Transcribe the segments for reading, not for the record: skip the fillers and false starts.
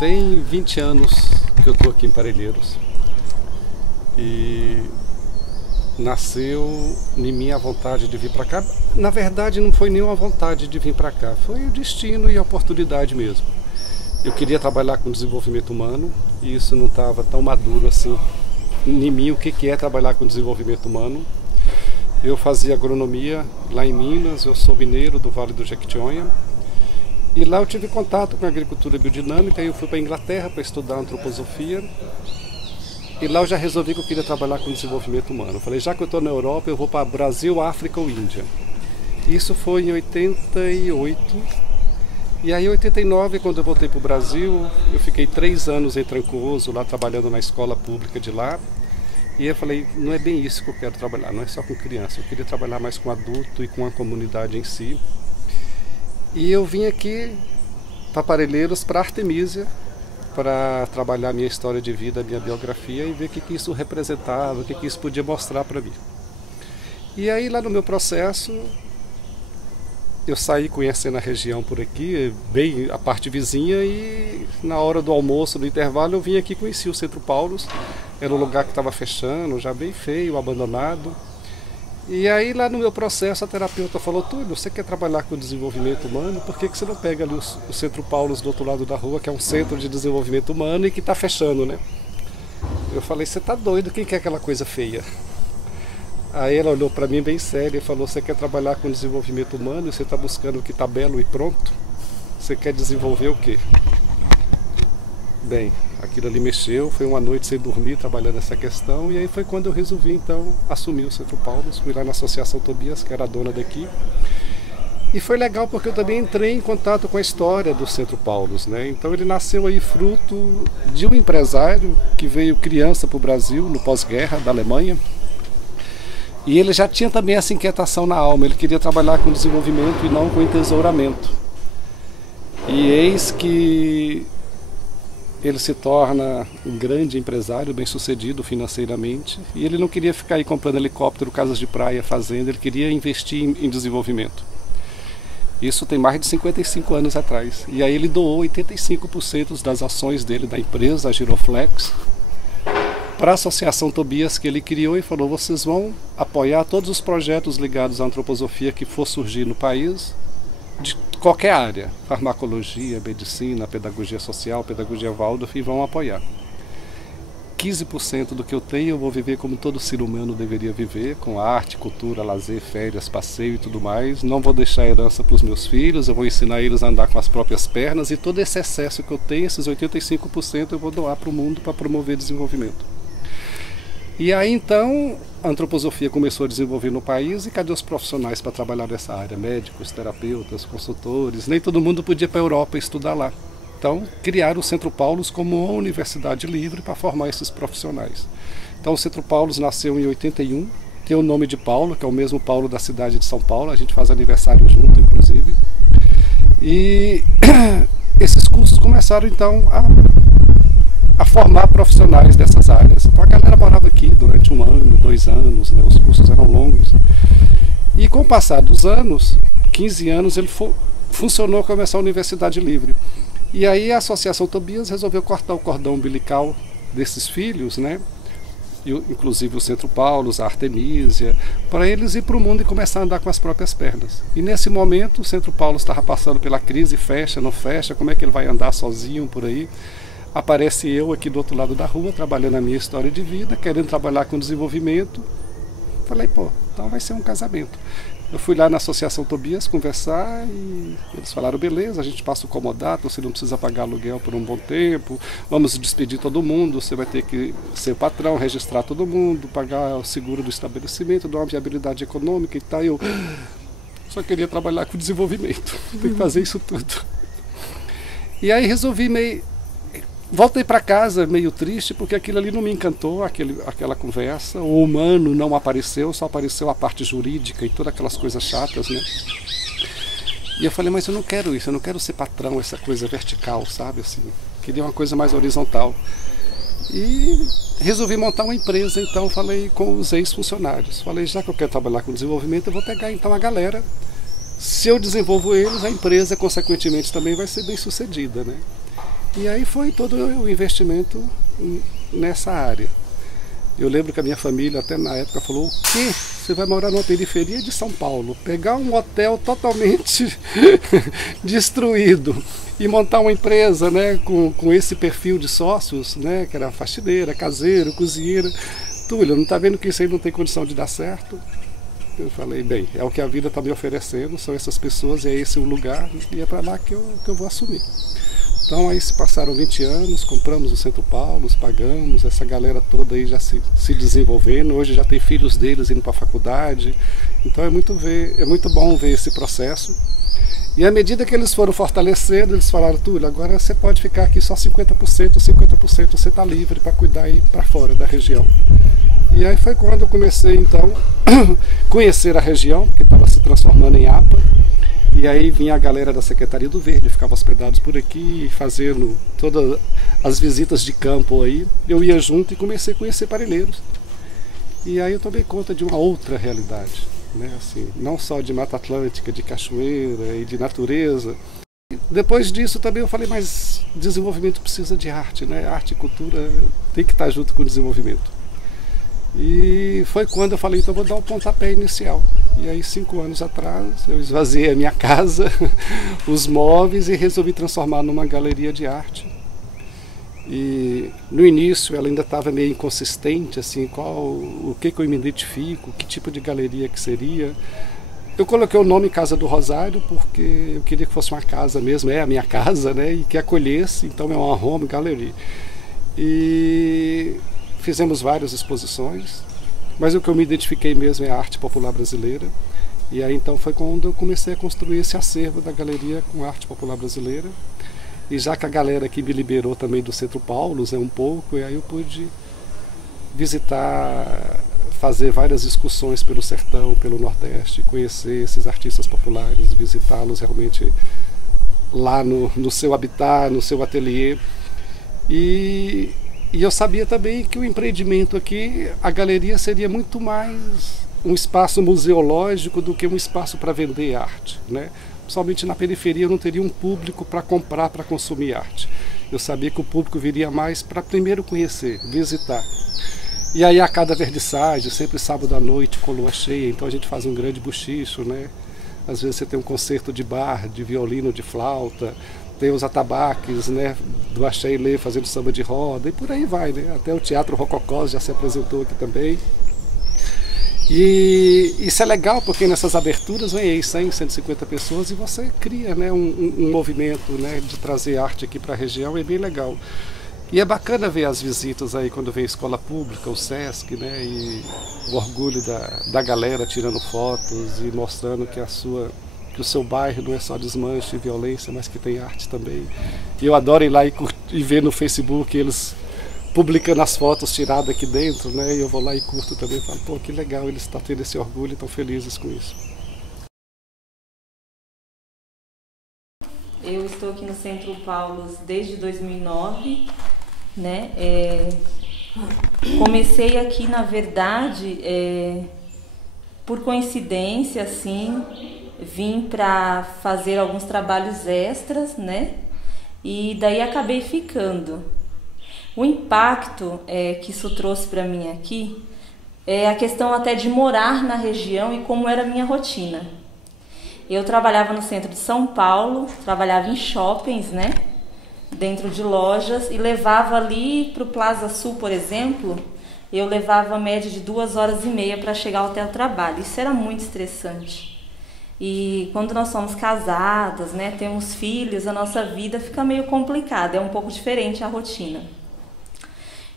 Tem 20 anos que eu estou aqui em Parelheiros e nasceu em mim a vontade de vir para cá. Na verdade, não foi nenhuma vontade de vir para cá, foi o destino e a oportunidade mesmo. Eu queria trabalhar com desenvolvimento humano e isso não estava tão maduro assim em mim o que é trabalhar com desenvolvimento humano. Eu fazia agronomia lá em Minas, eu sou mineiro do Vale do Jequitinhonha. E lá eu tive contato com a agricultura biodinâmica e eu fui para a Inglaterra para estudar antroposofia. E lá eu já resolvi que eu queria trabalhar com desenvolvimento humano. Eu falei, já que eu estou na Europa, eu vou para Brasil, África ou Índia. Isso foi em 88. E aí em 89, quando eu voltei para o Brasil, eu fiquei 3 anos em Trancoso, lá trabalhando na escola pública de lá. E eu falei, não é bem isso que eu quero trabalhar, não é só com criança. Eu queria trabalhar mais com adulto e com a comunidade em si. E eu vim aqui para Parelheiros, para Artemísia, para trabalhar minha história de vida, minha biografia e ver o que isso representava, o que isso podia mostrar para mim. E aí lá no meu processo, eu saí conhecendo a região por aqui, bem a parte vizinha, e na hora do almoço, no intervalo, eu vim aqui e conheci o Centro Paulus. Era um lugar que estava fechando, já bem feio, abandonado. E aí lá no meu processo a terapeuta falou, Túlio, você quer trabalhar com desenvolvimento humano, por que você não pega ali o Centro Paulus do outro lado da rua, que é um centro de desenvolvimento humano e que está fechando, né? Eu falei, você tá doido, quem quer aquela coisa feia? Aí ela olhou para mim bem séria e falou, você quer trabalhar com desenvolvimento humano e você está buscando o que está belo e pronto? Você quer desenvolver o quê? Bem, aquilo ali mexeu, foi uma noite sem dormir trabalhando essa questão, e aí foi quando eu resolvi então assumir o Centro Paulus, fui lá na Associação Tobias, que era a dona daqui, e foi legal porque eu também entrei em contato com a história do Centro Paulus, né? Então ele nasceu aí fruto de um empresário que veio criança para o Brasil no pós-guerra da Alemanha, e ele já tinha também essa inquietação na alma, ele queria trabalhar com desenvolvimento e não com entesouramento. E eis que ele se torna um grande empresário, bem-sucedido financeiramente, e ele não queria ficar aí comprando helicóptero, casas de praia, fazenda, ele queria investir em desenvolvimento. Isso tem mais de 55 anos atrás. E aí ele doou 85% das ações dele, da empresa, a Giroflex, para a Associação Tobias que ele criou e falou, vocês vão apoiar todos os projetos ligados à antroposofia que for surgir no país, de qualquer área, farmacologia, medicina, pedagogia social, pedagogia Waldorf, e vão apoiar. 15% do que eu tenho eu vou viver como todo ser humano deveria viver, com arte, cultura, lazer, férias, passeio e tudo mais. Não vou deixar herança para os meus filhos, eu vou ensinar eles a andar com as próprias pernas, e todo esse excesso que eu tenho, esses 85%, eu vou doar para o mundo para promover desenvolvimento. E aí então a antroposofia começou a desenvolver no país, e cadê os profissionais para trabalhar nessa área? Médicos, terapeutas, consultores, nem todo mundo podia ir para a Europa estudar lá. Então criaram o Centro Paulus como uma universidade livre para formar esses profissionais. Então o Centro Paulus nasceu em 81, tem o nome de Paulo, que é o mesmo Paulo da cidade de São Paulo, a gente faz aniversário junto inclusive. E esses cursos começaram então a formar profissionais dessas áreas. Então a galera morava aqui durante 1 ano, 2 anos, né? Os cursos eram longos. E com o passar dos anos, 15 anos, ele funcionou como essa universidade livre. E aí a Associação Tobias resolveu cortar o cordão umbilical desses filhos, né? Inclusive o Centro Paulus, a Artemísia, para eles ir para o mundo e começar a andar com as próprias pernas. E nesse momento o Centro Paulus estava passando pela crise, fecha, não fecha, como é que ele vai andar sozinho por aí? Aparece eu aqui do outro lado da rua, trabalhando a minha história de vida, querendo trabalhar com desenvolvimento. Falei, pô, então vai ser um casamento. Eu fui lá na Associação Tobias conversar e eles falaram, beleza, a gente passa o comodato, você não precisa pagar aluguel por um bom tempo, vamos despedir todo mundo, você vai ter que ser patrão, registrar todo mundo, pagar o seguro do estabelecimento, dar uma viabilidade econômica e tal. Eu só queria trabalhar com desenvolvimento, tem que fazer isso tudo. E aí resolvi voltei para casa meio triste, porque aquilo ali não me encantou, aquela conversa. O humano não apareceu, só apareceu a parte jurídica e todas aquelas coisas chatas, né? E eu falei, mas eu não quero isso, eu não quero ser patrão, essa coisa vertical, sabe? Assim, queria uma coisa mais horizontal. E resolvi montar uma empresa, então falei com os ex-funcionários. Falei, já que eu quero trabalhar com desenvolvimento, eu vou pegar então a galera. Se eu desenvolvo eles, a empresa, consequentemente, também vai ser bem sucedida, né? E aí foi todo o investimento nessa área. Eu lembro que a minha família até na época falou: o quê? Você vai morar numa periferia de São Paulo, pegar um hotel totalmente destruído e montar uma empresa, né, com esse perfil de sócios, né, que era faxineira, caseiro, cozinheira. Túlio, não está vendo que isso aí não tem condição de dar certo? Eu falei: bem, é o que a vida está me oferecendo, são essas pessoas, é esse o lugar, e é para lá que eu vou assumir. Então aí se passaram 20 anos, compramos o Centro Paulos, pagamos, essa galera toda aí já se desenvolvendo, hoje já tem filhos deles indo para a faculdade, então é muito bom ver esse processo. E à medida que eles foram fortalecendo, eles falaram: Túlio, agora você pode ficar aqui só 50% você está livre para cuidar aí para fora da região. E aí foi quando eu comecei então a conhecer a região, que estava se transformando em APA. E aí vinha a galera da Secretaria do Verde, ficava hospedados por aqui, fazendo todas as visitas de campo aí. Eu ia junto e comecei a conhecer Parelheiros. E aí eu tomei conta de uma outra realidade, né? Assim, não só de Mata Atlântica, de cachoeira e de natureza. Depois disso também eu falei: mas desenvolvimento precisa de arte, né? Arte e cultura tem que estar junto com o desenvolvimento. E foi quando eu falei: então vou dar um pontapé inicial. E aí 5 anos atrás eu esvaziei a minha casa, os móveis, e resolvi transformar numa galeria de arte. E no início ela ainda estava meio inconsistente, assim, o que eu me identifico, que tipo de galeria que seria. Eu coloquei o nome Casa do Rosário porque eu queria que fosse uma casa mesmo, é a minha casa, né, e que acolhesse, então é uma home gallery. E fizemos várias exposições, mas o que eu me identifiquei mesmo é a arte popular brasileira. E aí então foi quando eu comecei a construir esse acervo da galeria com arte popular brasileira. E já que a galera aqui me liberou também do Centro Paulos, né, um pouco, e aí eu pude visitar, fazer várias excursões pelo sertão, pelo Nordeste, conhecer esses artistas populares, visitá-los realmente lá no seu habitat, no seu ateliê. E eu sabia também que o empreendimento aqui, a galeria seria muito mais um espaço museológico do que um espaço para vender arte, né? Somente na periferia eu não teria um público para comprar, para consumir arte. Eu sabia que o público viria mais para primeiro conhecer, visitar. E aí a cada vernissage, sempre sábado à noite com lua cheia, então a gente faz um grande buchicho, né? Às vezes você tem um concerto de bar, de violino, de flauta, tem os atabaques, né, do Axé e Lê fazendo samba de roda, e por aí vai, né? Até o Teatro Rococó já se apresentou aqui também. E isso é legal porque nessas aberturas vem aí 100, 150 pessoas e você cria, né, um movimento, né, de trazer arte aqui para a região, é bem legal. E é bacana ver as visitas aí quando vem a escola pública, o Sesc, né, e o orgulho da galera tirando fotos e mostrando que o seu bairro não é só desmanche e violência, mas que tem arte também. E eu adoro ir lá e ver no Facebook eles publicando as fotos tiradas aqui dentro, né? E eu vou lá e curto também e falo: pô, que legal, eles estão tendo esse orgulho e estão felizes com isso. Eu estou aqui no Centro Paulos desde 2009, né? Comecei aqui, na verdade, por coincidência, assim, vim para fazer alguns trabalhos extras, né? E daí acabei ficando. O impacto que isso trouxe para mim aqui é a questão até de morar na região e como era a minha rotina. Eu trabalhava no centro de São Paulo, trabalhava em shoppings, né, dentro de lojas, e levava ali para o Plaza Sul, por exemplo, eu levava a média de 2h30 para chegar até o trabalho. Isso era muito estressante. E quando nós somos casadas, né, temos filhos, a nossa vida fica meio complicada, é um pouco diferente a rotina.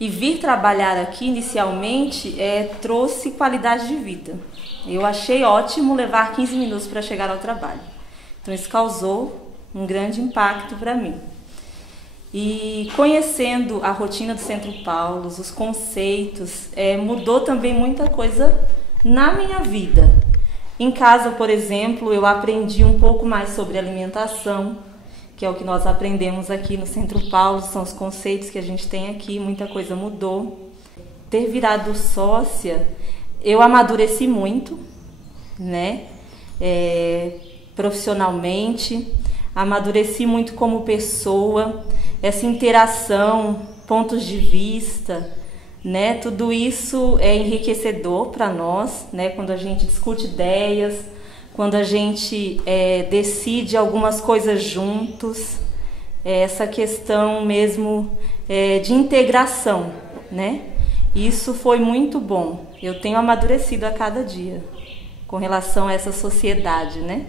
E vir trabalhar aqui inicialmente trouxe qualidade de vida. Eu achei ótimo levar 15 minutos para chegar ao trabalho. Então isso causou um grande impacto para mim. E conhecendo a rotina do Centro Paulos, os conceitos, mudou também muita coisa na minha vida. Em casa, por exemplo, eu aprendi um pouco mais sobre alimentação, que é o que nós aprendemos aqui no Centro Paulos, são os conceitos que a gente tem aqui, muita coisa mudou. Ter virado sócia, eu amadureci muito, né? Profissionalmente, amadureci muito como pessoa, essa interação, pontos de vista, né? Tudo isso é enriquecedor para nós, né? Quando a gente discute ideias, quando a gente decide algumas coisas juntos, essa questão mesmo de integração, né? Isso foi muito bom. Eu tenho amadurecido a cada dia com relação a essa sociedade, né?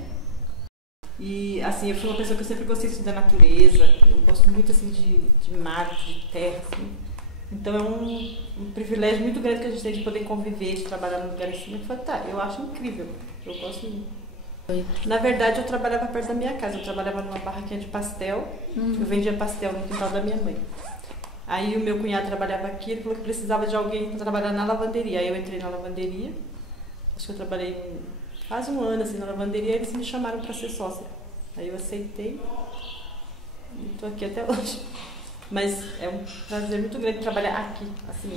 E assim, eu fui uma pessoa que eu sempre gostei da natureza, eu gosto muito assim de mar, de terra, assim. Então é um privilégio muito grande que a gente tem de poder conviver, de trabalhar num lugar assim. Eu acho incrível, eu gosto muito. Na verdade, eu trabalhava perto da minha casa, eu trabalhava numa barraquinha de pastel, eu vendia pastel no quintal da minha mãe. Aí o meu cunhado trabalhava aqui, ele falou que precisava de alguém para trabalhar na lavanderia. Aí eu entrei na lavanderia, acho que eu trabalhei quase um ano assim na lavanderia, e eles me chamaram para ser sócia. Aí eu aceitei e estou aqui até hoje. Mas é um prazer muito grande trabalhar aqui, assim.